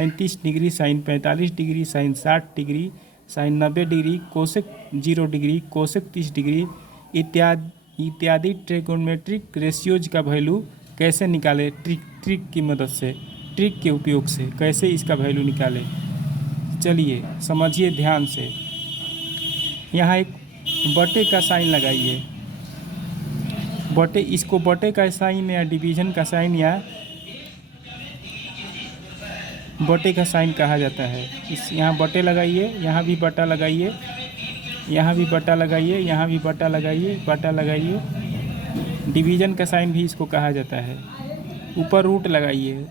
35 degree, sine 45 degree, sine 60 degree, sine 90 degree, cosec 0 degree, cosec 30 degree इत्यादि trigonometric ratios का value कैसे निकालें। Trick की मदद से, ट्रिक के उपयोग से कैसे इसका वैल्यू निकालें, चलिए समझिए ध्यान से। यहाँ एक बटे का साइन लगाइए, बटे, इसको बटे का साइन या डिवीजन का साइन या बटे का साइन कहा जाता है। इस यहाँ बटे लगाइए, यहाँ भी बटा लगाइए, यहाँ भी बटा लगाइए, यहाँ भी बटा लगाइए, बटा लगाइए। डिवीजन का साइन भी इसको कहा जाता है। ऊपर रूट लगाइए,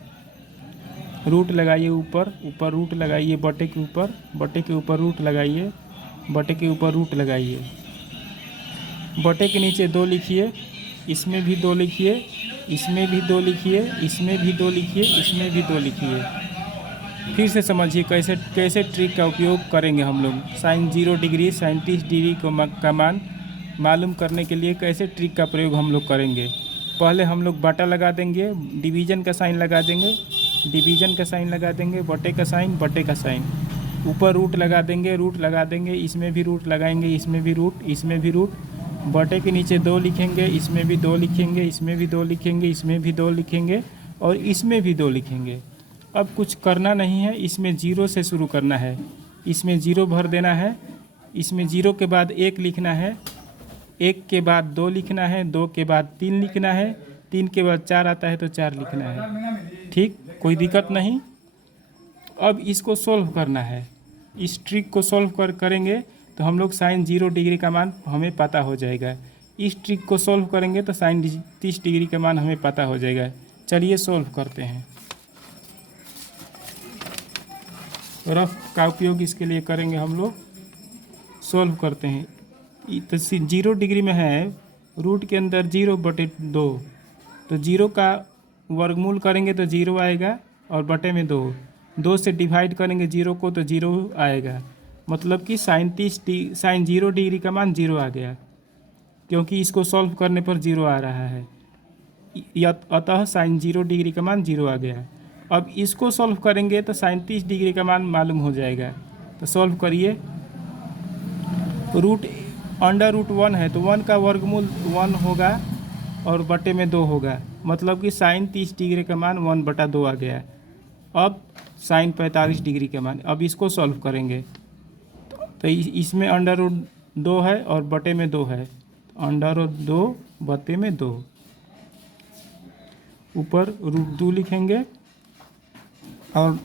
रूट लगाइए, ऊपर ऊपर रूट लगाइए, बटे के ऊपर, बटे के ऊपर रूट लगाइए, बटे के ऊपर रूट लगाइए। बटे के नीचे 2 लिखिए, इसमें भी 2 लिखिए, इसमें भी 2 लिखिए, इसमें भी 2 लिखिए, इसमें भी 2 लिखिए। फिर से समझिए कैसे कैसे ट्रिक का उपयोग करेंगे हम लोग। साइन 0 डिग्री, साइन 30 डिग्री का मान मालूम करने के लिए कैसे ट्रिक का प्रयोग हम लोग करेंगे। पहले हम लोग बटा लगा देंगे, डिवीजन का साइन लगा देंगे, डिवीजन का साइन लगा देंगे, बटे का साइन, बटे का साइन। ऊपर रूट लगा देंगे, रूट लगा देंगे, इसमें भी रूट लगाएंगे, इसमें भी रूट, इसमें भी रूट। बटे के नीचे 2 लिखेंगे, इसमें भी 2 लिखेंगे, इसमें भी 2 लिखेंगे, इसमें भी 2 लिखेंगे और इसमें भी 2 लिखेंगे। अब कुछ करना नहीं है, इसमें 0 से शुरू करना है, इसमें 0 भर देना है, इसमें 0 के बाद 1 लिखना है, 1 के बाद 2 लिखना है, 2 के बाद 3 लिखना है, 3 के बाद 4 आता है तो 4 लिखना है। ठीक, कोई दिक्कत नहीं। अब इसको सोल्व करना है, इस ट्रिक को सोल्व करेंगे तो हम लोग साइन 0 डिग्री का मान हमें पता हो जाएगा। इस ट्रिक को सोल्व करेंगे तो साइन 30 डिग्री का मान हमें पता हो जाएगा। चलिए सोल्व करते हैं। रफ का उपयोग इसके लिए करेंगे हम लोग, सोल्व करते हैं। तो 0 डिग्री में है, रूट के अंदर 0/2, तो 0 का वर्गमूल करेंगे तो 0 आएगा और बटे में 2 से डिवाइड करेंगे 0 को तो 0 आएगा। मतलब कि साइन 0 डिग्री का मान 0 आ गया, क्योंकि इसको सॉल्व करने पर 0 आ रहा है। अतः साइन 0 डिग्री का मान 0 आ गया। अब इसको सॉल्व करेंगे तो साइन 30 डिग्री का मान मालूम हो जाएगा। तो सॉल्व करिए। रूट अंडर रूट 1 है तो 1 का वर्गमूल 1 होगा और बटे में 2 होगा। मतलब कि साइन 30 डिग्री का मान 1/2 आ गया। अब साइन 45 डिग्री का मान, अब इसको सॉल्व करेंगे तो इसमें अंडर रूट 2 है और बटे में 2 है, अंडर रूट 2 बटे में 2, ऊपर रूट 2 लिखेंगे और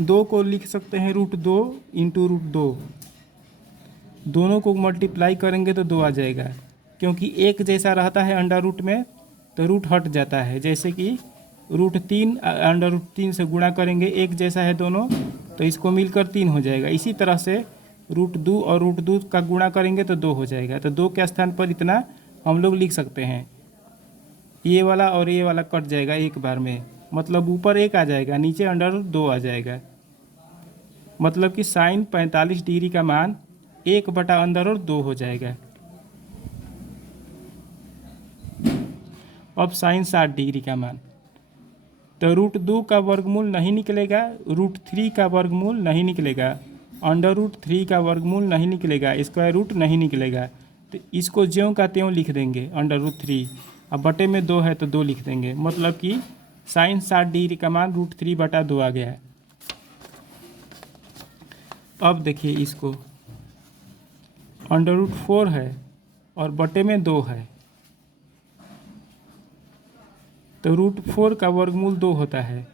2 को लिख सकते हैं रूट 2 इंटू रूट 2। दोनों को मल्टीप्लाई करेंगे तो 2 आ जाएगा, क्योंकि एक जैसा रहता है अंडर रूट में तो रूट हट जाता है। जैसे कि रूट 3 अंडर रूट 3 से गुणा करेंगे, एक जैसा है दोनों तो इसको मिलकर 3 हो जाएगा। इसी तरह से रूट 2 और रूट 2 का गुणा करेंगे तो 2 हो जाएगा। तो 2 के स्थान पर इतना हम लोग लिख सकते हैं। ये वाला और ये वाला कट जाएगा एक बार में, मतलब ऊपर 1 आ जाएगा, नीचे अंडर रूट 2 आ जाएगा। मतलब कि साइन 45 डिग्री का मान 1/, अंदर और 2 हो जाएगा। अब साइन 60 डिग्री का मान, तो रूट 2 का वर्गमूल नहीं निकलेगा, रूट 3 का वर्गमूल नहीं निकलेगा, अंडर रूट 3 का वर्गमूल नहीं निकलेगा, स्क्वायर रूट नहीं निकलेगा। तो इसको ज्यों का त्यों लिख देंगे अंडर रूट 3। अब बटे में 2 है तो 2 लिख देंगे। मतलब कि साइन 60 डिग्री का मान रूट 3/2 आ गया है। अब देखिए इसको, अंडर रूट 4 है और बटे में 2 है, तो रूट 4 का वर्गमूल 2 होता है,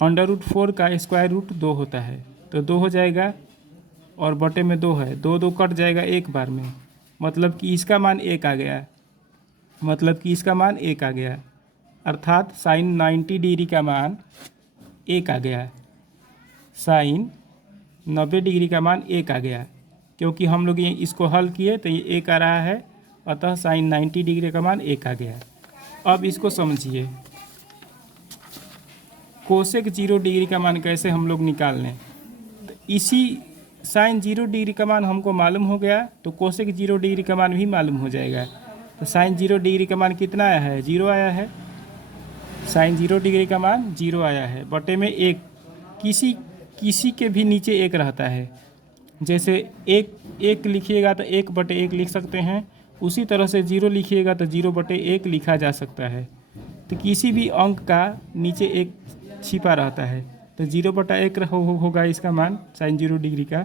अंडर रूट 4 का स्क्वायर रूट 2 होता है, तो 2 हो जाएगा और बटे में 2 है, 2 कट जाएगा एक बार में। मतलब कि इसका मान 1 आ गया, मतलब कि इसका मान 1 आ गया, अर्थात साइन 90 डिग्री का मान 1 आ गया। साइन 90 डिग्री का मान 1 आ गया, क्योंकि हम लोग ये इसको हल किए तो ये 1 आ रहा है, अतः साइन 90 डिग्री का मान 1 आ गया। अब इसको समझिए, कोसेक 0 डिग्री का मान कैसे हम लोग निकाल लें। तो इसी साइन 0 डिग्री का मान हमको मालूम हो गया तो कोसेक 0 डिग्री का मान भी मालूम हो जाएगा। तो साइन 0 डिग्री का मान कितना आया है, 0 आया है। साइन 0 डिग्री का मान 0 आया है, बटे में 1 किसी किसी के भी नीचे एक रहता है। जैसे एक एक लिखिएगा तो 1/1 लिख सकते हैं, उसी तरह से 0 लिखिएगा तो 0/1 लिखा जा सकता है। तो किसी भी अंक का नीचे एक छिपा रहता है, तो 0/1 होगा इसका मान साइन 0 डिग्री का।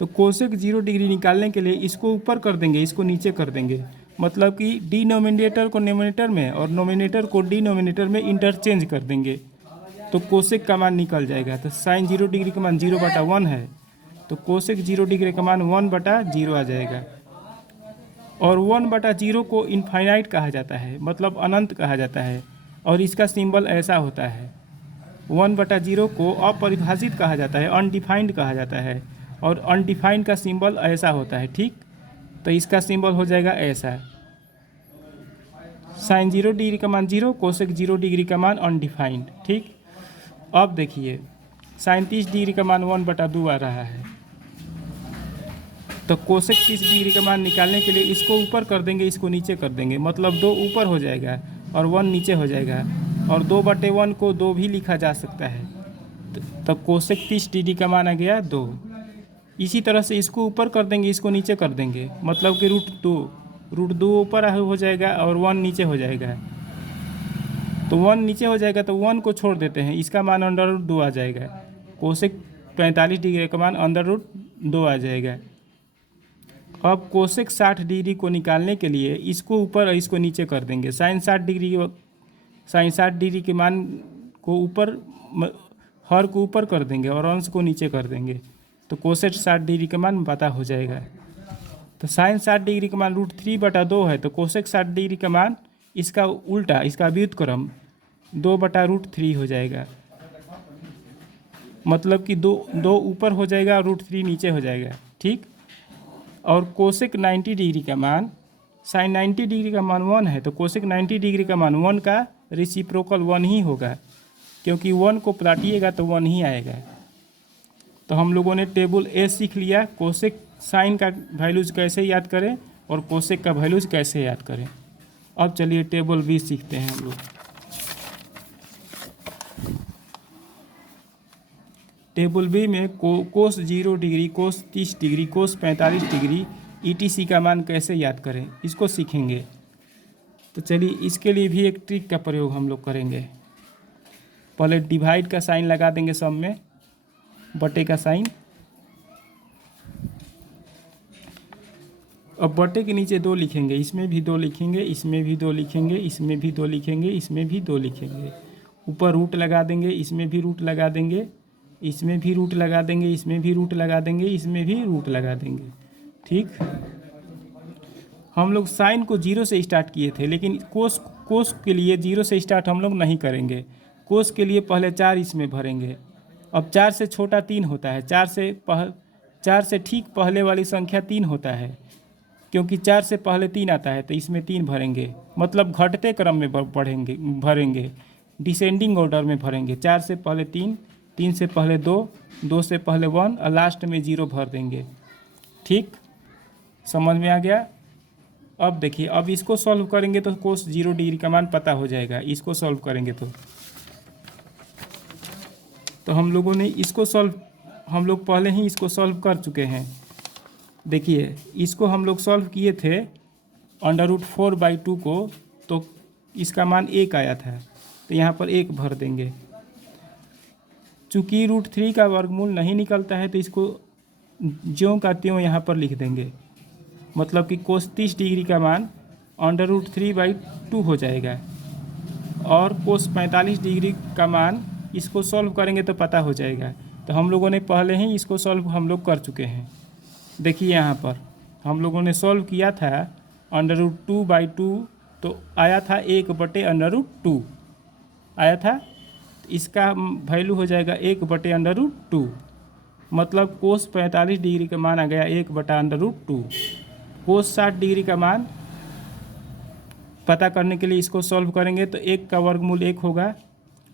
तो कोसेक 0 डिग्री निकालने के लिए इसको ऊपर कर देंगे, इसको नीचे कर देंगे, मतलब कि डिनोमिनेटर को नोमिनेटर में और नोमिनेटर को डिनोमिनेटर में इंटरचेंज कर देंगे, तो कोसेक का मान निकल जाएगा। तो साइन 0 डिग्री का मान 0/1 है, तो कोसेक 0 डिग्री का मान 1/0 आ जाएगा। और 1/0 को इनफाइनाइट कहा जाता है, मतलब अनंत कहा जाता है, और इसका सिंबल ऐसा होता है। 1/0 को अपरिभाषित कहा जाता है, अनडिफाइंड कहा जाता है, और अनडिफाइंड का सिंबल ऐसा होता है, ठीक। तो इसका सिंबल हो जाएगा ऐसा, साइन 0 डिग्री का मान 0, कोसेक 0 डिग्री का मान अनडिफाइंड, ठीक। अब देखिए साइन 30 डिग्री का मान 1/2 आ रहा है, तो कोसेक 30 डिग्री का मान निकालने के लिए इसको ऊपर कर देंगे, इसको नीचे कर देंगे, मतलब 2 ऊपर हो जाएगा और 1 नीचे हो जाएगा, और 2/1 को 2 भी लिखा जा सकता है। तो कोसेक 30 डिग्री का मान आ गया 2। इसी तरह से इसको ऊपर कर देंगे, इसको नीचे कर देंगे, मतलब कि √2 ऊपर हो जाएगा और 1 नीचे हो जाएगा। तो 1 नीचे हो जाएगा तो 1 को छोड़ देते हैं, इसका मान √2 आ जाएगा। कोसेक 45 डिग्री का मान √2 आ जाएगा। अब कोसेक 60 डिग्री को निकालने के लिए इसको ऊपर और इसको नीचे कर देंगे। साइन 60 डिग्री के मान को ऊपर, हर को ऊपर कर देंगे और अंश को नीचे कर देंगे, तो कोसेक 60 डिग्री का मान पता हो जाएगा। तो साइन 60 डिग्री का मान √3/2 है, तो कोसेक 60 डिग्री का मान इसका उल्टा, इसका व्युत्क्रम 2/√3 हो जाएगा, मतलब कि दो ऊपर हो जाएगा और √3 नीचे हो जाएगा, ठीक। और कोसेक 90 डिग्री का मान, साइन 90 डिग्री का मान 1 है, तो कोसेक 90 डिग्री का मान 1 का रेसिप्रोकल 1 ही होगा, क्योंकि 1 को पलटिएगा तो 1 ही आएगा। तो हम लोगों ने टेबल ए सीख लिया, कोसेक साइन का वैल्यूज कैसे याद करें और कोसेक का वैल्यूज कैसे याद करें। अब चलिए टेबल बी सीखते हैं हम लोग। टेबल बी में कोस 0 डिग्री, कोस 30 डिग्री, कोस 45 डिग्री ETC का मान कैसे याद करें, इसको सीखेंगे। तो चलिए इसके लिए भी एक ट्रिक का प्रयोग हम लोग करेंगे। पहले डिवाइड का साइन लगा देंगे सब में, बटे का साइन। अब बटे के नीचे 2 लिखेंगे, इसमें भी 2 लिखेंगे, इसमें भी 2 लिखेंगे, इसमें भी 2 लिखेंगे, इसमें भी 2 लिखेंगे। ऊपर रूट लगा देंगे, इसमें भी रूट लगा देंगे, इसमें भी रूट लगा देंगे, इसमें भी रूट लगा देंगे, इसमें भी रूट लगा देंगे, ठीक। हम लोग साइन को 0 से स्टार्ट किए थे, लेकिन कोस के लिए 0 से स्टार्ट हम लोग नहीं करेंगे। कोस के लिए पहले 4 इसमें भरेंगे। अब 4 से छोटा 3 होता है, 4 से ठीक पहले वाली संख्या 3 होता है, क्योंकि 4 से पहले 3 आता है, तो इसमें 3 भरेंगे, मतलब घटते क्रम में भरेंगे, डिसेंडिंग ऑर्डर में भरेंगे। 4 से पहले 3, 3 से पहले 2, 2 से पहले 1 और लास्ट में 0 भर देंगे, ठीक। समझ में आ गया। अब देखिए, अब इसको सॉल्व करेंगे तो कोस 0 डिग्री का मान पता हो जाएगा। इसको सॉल्व करेंगे तो हम लोगों ने इसको हम लोग पहले ही इसको सॉल्व कर चुके हैं। देखिए इसको हम लोग सॉल्व किए थे √4/2 को, तो इसका मान 1 आया था, तो यहाँ पर 1 भर देंगे। चूँकि √3 का वर्गमूल नहीं निकलता है, तो इसको ज्यों का त्यों यहाँ पर लिख देंगे, मतलब कि कोस 30 डिग्री का मान √3/2 हो जाएगा। और कोस 45 डिग्री का मान इसको सॉल्व करेंगे तो पता हो जाएगा। तो हम लोगों ने पहले ही इसको सॉल्व हम लोग कर चुके हैं। देखिए यहाँ पर हम लोगों ने सॉल्व किया था √2/2, तो आया था 1/√2 आया था। इसका वैल्यू हो जाएगा 1/√2, मतलब कोस 45 डिग्री का मान आ गया 1/√2। कोस 60 डिग्री का मान पता करने के लिए इसको सॉल्व करेंगे तो 1 का वर्गमूल 1 होगा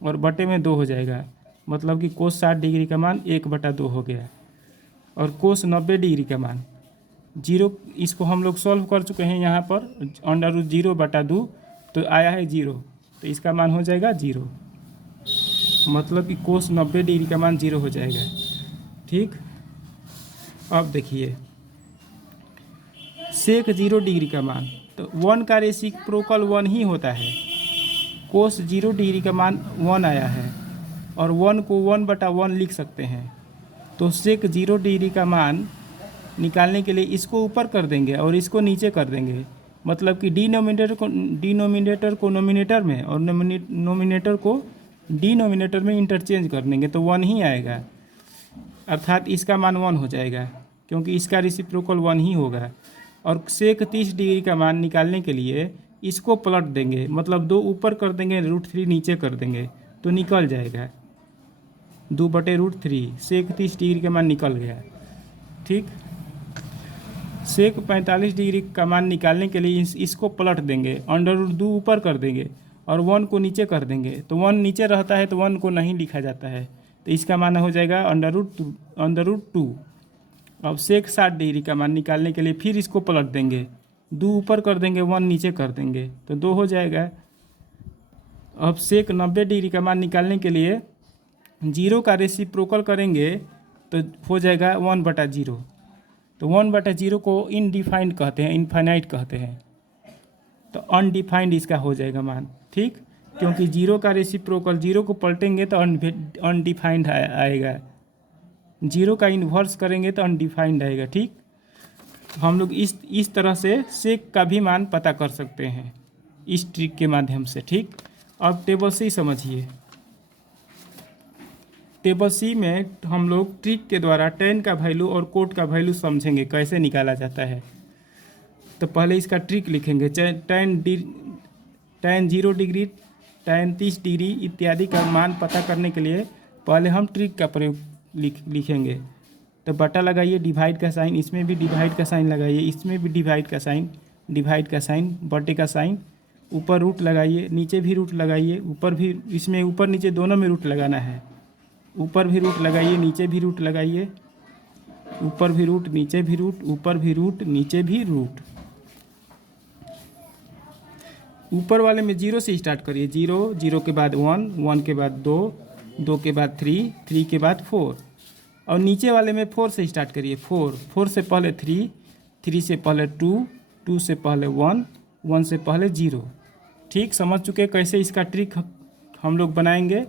और बटे में 2 हो जाएगा, मतलब कि कोस 60 डिग्री का मान 1/2 हो गया। और कोस 90 डिग्री का मान 0, इसको हम लोग सॉल्व कर चुके हैं यहाँ पर √0/2, तो आया है 0, तो इसका मान हो जाएगा 0। मतलब कि कोस 90 डिग्री का मान 0 हो जाएगा। ठीक, अब देखिए सेक 0 डिग्री का मान, तो 1 का रेसिप्रोकल 1 ही होता है। कोस 0 डिग्री का मान 1 आया है और 1 को 1/1 लिख सकते हैं। तो सेक 0 डिग्री का मान निकालने के लिए इसको ऊपर कर देंगे और इसको नीचे कर देंगे। मतलब कि डिनोमिनेटर को नोमिनेटर में और नोमिनेटर को डिनोमिनेटर में इंटरचेंज कर देंगे तो 1 ही आएगा, अर्थात इसका मान 1 हो जाएगा क्योंकि इसका रेसिप्रोकल 1 ही होगा। और सेक 30 डिग्री का मान निकालने के लिए इसको पलट देंगे, मतलब 2 ऊपर कर देंगे, √3 नीचे कर देंगे तो निकल जाएगा 2/√3। सेक 30 डिग्री का मान निकल गया। ठीक, सेक 45 डिग्री का मान निकालने के लिए इसको पलट देंगे, √2 ऊपर कर देंगे और 1 को नीचे कर देंगे। तो 1 नीचे रहता है तो 1 को नहीं लिखा जाता है, तो इसका मान हो जाएगा √2। अब सेक 60 डिग्री का मान निकालने के लिए फिर इसको पलट देंगे, 2 ऊपर कर देंगे, 1 नीचे कर देंगे तो 2 हो जाएगा। अब सेक 90 डिग्री का मान निकालने के लिए 0 का रेसिप्रोकल करेंगे तो हो जाएगा 1/0। तो 1/0 को इनडिफाइंड कहते हैं, इनफाइनाइट कहते हैं, तो अनडिफाइंड इसका हो जाएगा मान। ठीक, क्योंकि 0 का रेसिप्रोकल 0 को पलटेंगे तो अनडिफाइंड आएगा, 0 का इन्वर्स करेंगे तो अनडिफाइंड आएगा। ठीक, हम लोग इस तरह से सेक का भी मान पता कर सकते हैं इस ट्रिक के माध्यम से। ठीक, अब टेबल सी समझिए। टेबल सी में हम लोग ट्रिक के द्वारा tan का वैल्यू और कोट का वैल्यू समझेंगे कैसे निकाला जाता है। तो पहले इसका ट्रिक लिखेंगे, tan 0 डिग्री, tan 30 डिग्री इत्यादि का मान पता करने के लिए पहले हम ट्रिक का प्रयोग लिखेंगे। तो बटा लगाइए, डिवाइड का साइन, इसमें भी डिवाइड का साइन लगाइए, इसमें भी डिवाइड का साइन, बटे का साइन, ऊपर रूट लगाइए, नीचे भी रूट लगाइए, ऊपर भी, इसमें ऊपर नीचे दोनों में रूट लगाना है, ऊपर भी रूट लगाइए, नीचे भी रूट लगाइए, ऊपर भी रूट, नीचे भी रूट, ऊपर भी रूट, नीचे भी रूट। ऊपर वाले में 0 से स्टार्ट करिए, 0, 0 के बाद 1, 1 के बाद 2, 2 के बाद 3, 3 के बाद 4। और नीचे वाले में 4 से स्टार्ट करिए, 4, 4 से पहले 3, 3 से पहले 2, 2 से पहले 1, 1 से पहले 0। ठीक, समझ चुके कैसे इसका ट्रिक हम लोग बनाएंगे।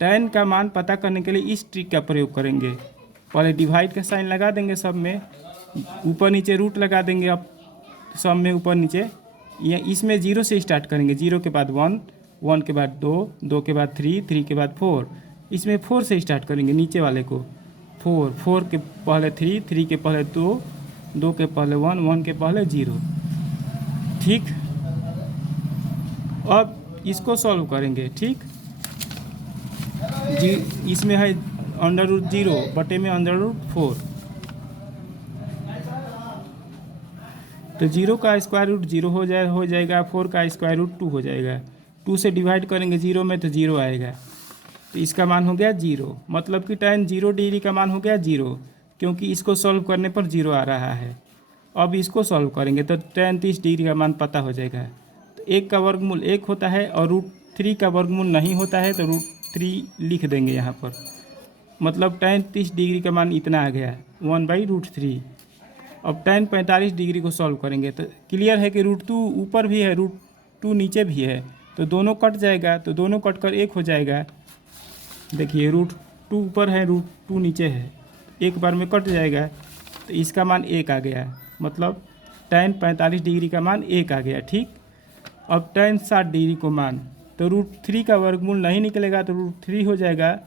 tan का मान पता करने के लिए इस ट्रिक का प्रयोग करेंगे। पहले डिवाइड का साइन लगा देंगे, सब में ऊपर नीचे रूट लगा देंगे, अब सब में ऊपर नीचे, या इसमें 0 से स्टार्ट करेंगे, 0 के बाद 1, 1 के बाद 2, 2 के बाद 3, 3 के बाद 4। इसमें 4 से स्टार्ट करेंगे, नीचे वाले को 4, 4 के पहले 3, 3 के पहले 2, 2 के पहले 1, 1 के पहले 0। ठीक, अब इसको सॉल्व करेंगे। ठीक, जी, इसमें है √0 बटे में √4, तो 0 का स्क्वायर रूट 0 हो जाएगा, 4 का स्क्वायर रूट 2 हो जाएगा। 2 से डिवाइड करेंगे 0 में तो 0 आएगा, तो इसका मान हो गया 0। मतलब कि tan 0 डिग्री का मान हो गया 0, क्योंकि इसको सॉल्व करने पर 0 आ रहा है। अब इसको सॉल्व करेंगे तो tan 30 डिग्री का मान पता हो जाएगा। तो 1 का वर्गमूल 1 होता है और √3 का वर्गमूल नहीं होता है, तो √3 लिख देंगे यहाँ पर। मतलब tan 30 डिग्री का मान इतना आ गया, 1/√3। अब tan 45 डिग्री को सॉल्व करेंगे तो क्लियर है कि √2 ऊपर भी है, √2 नीचे भी है, तो दोनों कट जाएगा, तो दोनों कट कर 1 हो जाएगा। देखिए √2 ऊपर है, √2 नीचे है, एक बार में कट जाएगा, तो इसका मान 1 आ गया। मतलब tan 45 डिग्री का मान 1 आ गया। ठीक, अब tan 60 डिग्री को मान, तो √3 का वर्गमूल नहीं निकलेगा तो √3 हो जाएगा,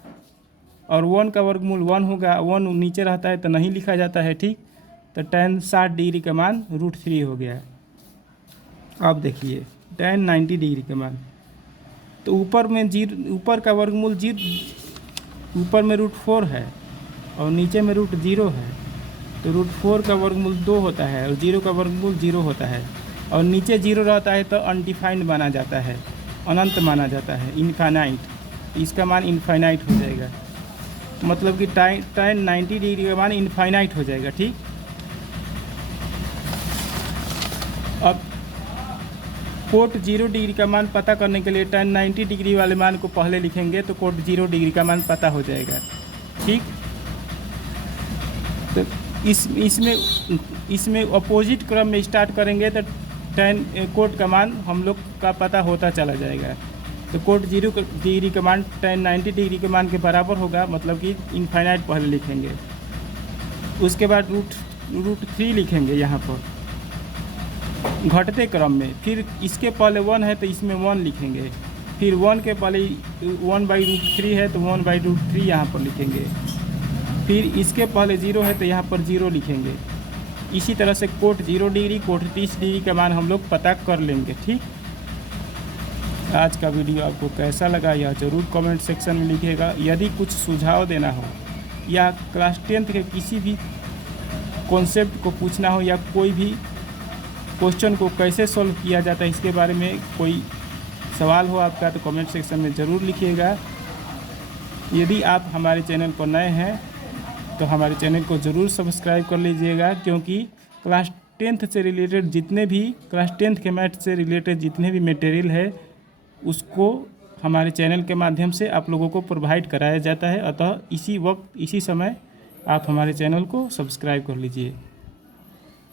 और 1 का वर्गमूल 1 होगा, 1 नीचे रहता है तो नहीं लिखा जाता है। ठीक, तो tan 60 डिग्री का मान √3 हो गया। अब देखिए tan 90 डिग्री का मान, तो ऊपर में ऊपर का वर्गमूल ऊपर में √4 है और नीचे में √0 है, तो √4 का वर्गमूल 2 होता है और 0 का वर्गमूल 0 होता है, और नीचे 0 रहता है तो अनडिफाइंड माना जाता है, अनंत माना जाता है, इनफाइनाइट। इसका मान इनफाइनाइट हो जाएगा, मतलब कि tan 90 डिग्री का मान इनफाइनाइट हो जाएगा। ठीक, कोट 0 डिग्री का मान पता करने के लिए tan 90 डिग्री वाले मान को पहले लिखेंगे तो कोट 0 डिग्री का मान पता हो जाएगा। ठीक, तो इसमें अपोजिट क्रम में स्टार्ट करेंगे तो कोट का मान हम लोग का पता होता चला जाएगा। तो कोट 0 डिग्री का मान tan 90 डिग्री के मान के बराबर होगा, मतलब कि इनफाइनाइट पहले लिखेंगे। उसके बाद रूट 3 लिखेंगे यहाँ पर घटते क्रम में। फिर इसके पहले 1 है तो इसमें 1 लिखेंगे। फिर 1 के पहले 1/√3 है तो 1/√3 यहाँ पर लिखेंगे। फिर इसके पहले 0 है तो यहाँ पर 0 लिखेंगे। इसी तरह से कोट 0 डिग्री कोट 30 डिग्री का मान हम लोग पता कर लेंगे। ठीक, आज का वीडियो आपको कैसा लगा यह ज़रूर कमेंट सेक्शन में लिखिएगा। यदि कुछ सुझाव देना हो या क्लास 10th के किसी भी कॉन्सेप्ट को पूछना हो या कोई भी क्वेश्चन को कैसे सॉल्व किया जाता है इसके बारे में कोई सवाल हो आपका तो कमेंट सेक्शन में ज़रूर लिखिएगा। यदि आप हमारे चैनल पर नए हैं तो हमारे चैनल को ज़रूर सब्सक्राइब कर लीजिएगा, क्योंकि क्लास 10th से रिलेटेड जितने भी क्लास 10th के मैथ से रिलेटेड जितने भी मटेरियल है उसको हमारे चैनल के माध्यम से आप लोगों को प्रोवाइड कराया जाता है। अतः इसी वक्त इसी समय आप हमारे चैनल को सब्सक्राइब कर लीजिए।